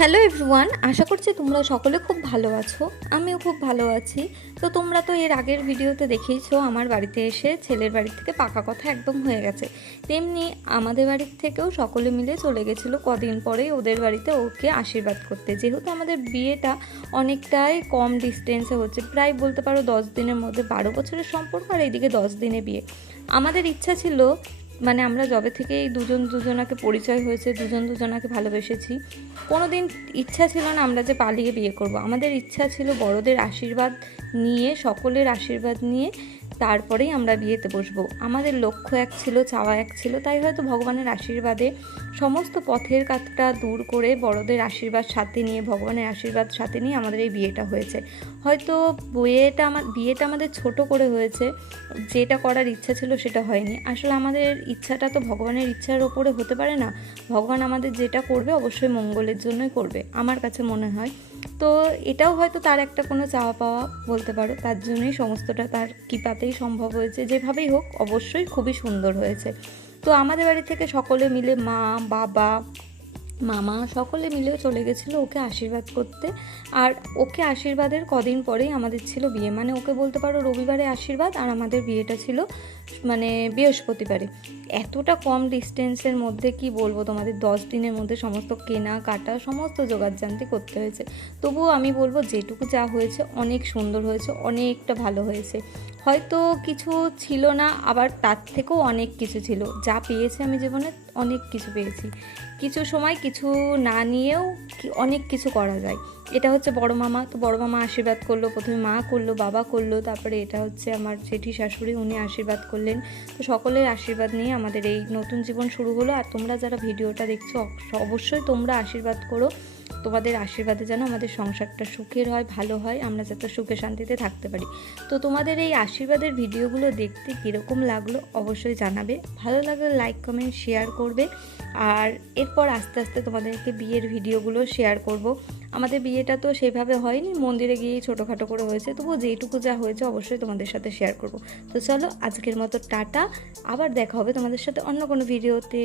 Hello everyone, আশা করছি তোমরা সকলে খুব ভালো আছো। আমিও খুব ভালো আছি। তো তোমরা তো এর আগের ভিডিওতে দেখেইছো আমার বাড়িতে এসে ছেলের বাড়ি থেকে পাকা কথা একদম হয়ে গেছে। তেমনি আমাদের বাড়ির থেকেও সকলে মিলে চলে গেছিলো কদিন পরেই ওদের বাড়িতে ওকে আশীর্বাদ করতে। যেহেতু আমাদের বিয়েটা অনেকটাই কম ডিস্টেন্সে হচ্ছে, প্রায় বলতে পারো 10 দিনের মধ্যে, 12 বছরের সম্পর্ক আর এইদিকে 10 দিনে বিয়ে। আমাদের ইচ্ছা ছিল, মানে আমরা যবে থেকে এই দুজন দুজনাকে পরিচয় হয়েছে, দুজন দুজনাকে ভালোবেসেছি, কোনো দিন ইচ্ছা ছিল না আমরা যে পালিয়ে বিয়ে করব। আমাদের ইচ্ছা ছিল বড়দের আশীর্বাদ নিয়ে, সকলের আশীর্বাদ নিয়ে তারপরেই আমরা বিয়েতে বসবো। আমাদের লক্ষ্য এক ছিল, চাওয়া এক ছিল। তাই হয়তো ভগবানের আশীর্বাদে সমস্ত পথের কাজটা দূর করে বড়দের আশীর্বাদ সাথে নিয়ে, ভগবানের আশীর্বাদ সাথে নিয়ে আমাদের এই বিয়েটা হয়েছে। হয়তো বিয়েটা আমাদের ছোট করে হয়েছে, যেটা করার ইচ্ছা ছিল সেটা হয়নি। আসলে আমাদের ইচ্ছাটা তো ভগবানের ইচ্ছার ওপরে হতে পারে না। ভগবান আমাদের যেটা করবে অবশ্যই মঙ্গলের জন্যই করবে, আমার কাছে মনে হয়। তো এটাও হয়তো তার একটা কোনো চাওয়া পাওয়া বলতে পারো, তার জন্যই সমস্তটা তার কৃপাতেই সম্ভব হয়েছে। যেভাবেই হোক অবশ্যই খুবই সুন্দর হয়েছে। তো আমাদের বাড়ি থেকে সকলে মিলে, মা, বাবা, মামা সকলে মিলেও চলে গেছিলো ওকে আশীর্বাদ করতে। আর ওকে আশীর্বাদের কদিন পরেই আমাদের ছিল বিয়ে। মানে ওকে বলতে পারো রবিবারে আশীর্বাদ, আর আমাদের বিয়েটা ছিল মানে বৃহস্পতিবারে। এতটা কম ডিস্টেন্সের মধ্যে কি বলবো তোমাদের, 10 দিনের মধ্যে সমস্ত কেনা কাটা সমস্ত জোগাড়জান্তি করতে হয়েছে। তবুও আমি বলবো যেটুকু যা হয়েছে অনেক সুন্দর হয়েছে, অনেকটা ভালো হয়েছে। হয়তো কিছু ছিল না, আবার তার থেকেও অনেক কিছু ছিল। যা পেয়েছি আমি জীবনে অনেক কিছু পেয়েছি। কিছু সময় কিছু না নিয়েও অনেক কিছু করা যায়। এটা হচ্ছে বড় মামা, তো বড় মামা আশীর্বাদ করলো, প্রথমে মা করলো, বাবা করলো, তারপরে এটা হচ্ছে আমার জেঠি শাশুড়ি, উনি আশীর্বাদ করলেন। তো সকলের আশীর্বাদ নিয়ে আমাদের এই নতুন জীবন শুরু হলো। আর তোমরা যারা ভিডিওটা দেখছো অবশ্যই তোমরা আশীর্বাদ করো, তোমাদের আশীর্বাদে যেন আমাদের সংসারটা সুখের হয়, ভালো হয়, আমরা যাতে সুখে শান্তিতে থাকতে পারি। তো তোমাদের এই আশীর্বাদের ভিডিওগুলো দেখতে কীরকম লাগলো অবশ্যই জানাবে। ভালো লাগলে লাইক, কমেন্ট, শেয়ার করবে। আর এরপর আস্তে আস্তে তোমাদেরকে বিয়ের ভিডিওগুলো শেয়ার করব। আমাদের বিয়েটা তো সেভাবে হয়নি, মন্দিরে গিয়েই ছোটোখাটো করে হয়েছে, তবুও যেইটুকু যা হয়েছে অবশ্যই তোমাদের সাথে শেয়ার করব। তো চলো আজকের মতো টাটা, আবার দেখা হবে তোমাদের সাথে অন্য কোনো ভিডিওতে।